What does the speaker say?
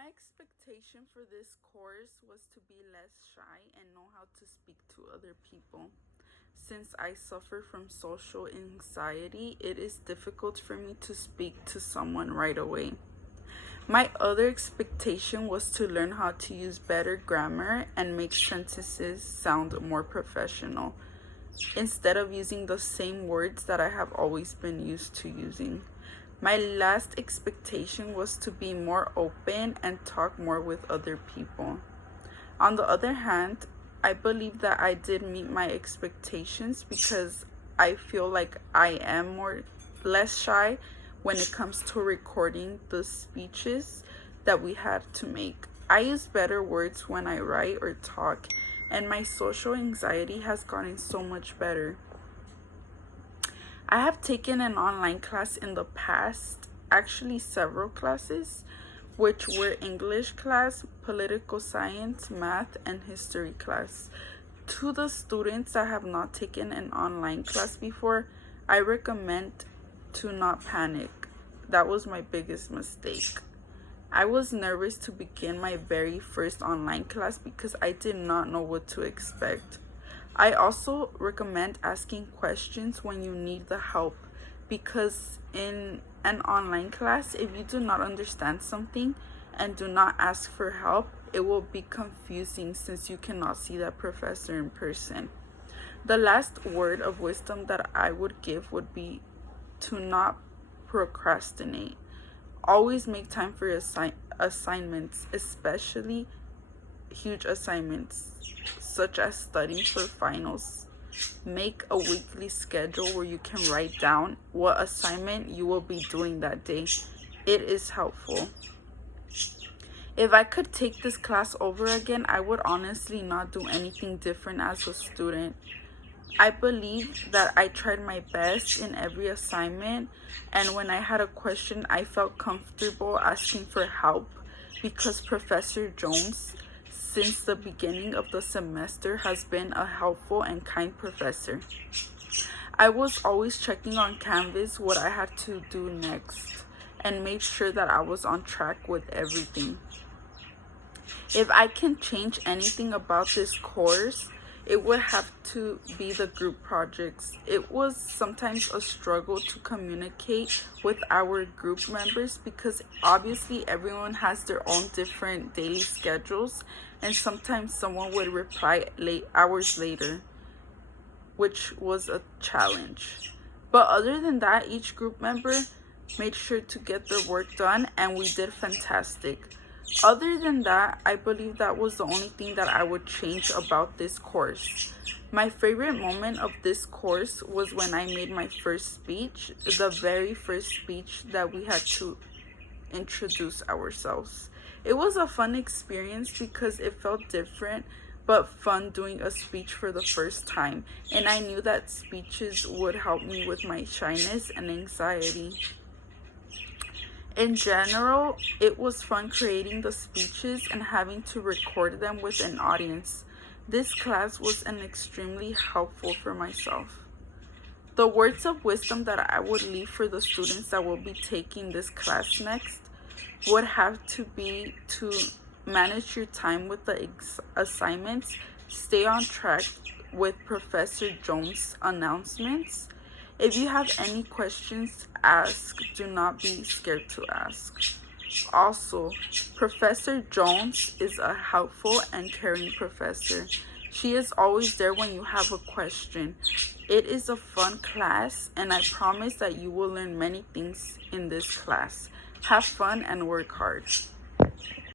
My expectation for this course was to be less shy and know how to speak to other people. Since I suffer from social anxiety, it is difficult for me to speak to someone right away. My other expectation was to learn how to use better grammar and make sentences sound more professional, instead of using the same words that I have always been used to using. My last expectation was to be more open and talk more with other people. On the other hand, I believe that I did meet my expectations because I feel like I am less shy when it comes to recording the speeches that we had to make. I use better words when I write or talk, and my social anxiety has gotten so much better. I have taken an online class in the past, actually several classes, which were English class, political science, math, and history class. To the students that have not taken an online class before, I recommend to not panic. That was my biggest mistake. I was nervous to begin my very first online class because I did not know what to expect. I also recommend asking questions when you need the help, because in an online class, if you do not understand something and do not ask for help, it will be confusing since you cannot see that professor in person. The last word of wisdom that I would give would be to not procrastinate. Always make time for your assignments, especially huge assignments such as studying for finals. Make a weekly schedule where you can write down what assignment you will be doing that day. It is helpful. If I could take this class over again, I would honestly not do anything different as a student. I believe that I tried my best in every assignment, and when I had a question, I felt comfortable asking for help because Professor Jones, since the beginning of the semester, has been a helpful and kind professor. I was always checking on Canvas what I had to do next and made sure that I was on track with everything. If I can change anything about this course, it would have to be the group projects. It was sometimes a struggle to communicate with our group members because obviously everyone has their own different daily schedules, and sometimes someone would reply hours later, which was a challenge. But other than that, each group member made sure to get their work done, and we did fantastic. Other than that, I believe that was the only thing that I would change about this course. My favorite moment of this course was when I made my first speech, the very first speech that we had to introduce ourselves. It was a fun experience because it felt different but fun doing a speech for the first time, and I knew that speeches would help me with my shyness and anxiety. In general, it was fun creating the speeches and having to record them with an audience. This class was extremely helpful for myself. The words of wisdom that I would leave for the students that will be taking this class next would have to be to manage your time with the assignments, stay on track with Professor Jones' announcements. If you have any questions, ask. Do not be scared to ask. Also, Professor Jones is a helpful and caring professor. She is always there when you have a question. It is a fun class, and I promise that you will learn many things in this class. Have fun and work hard.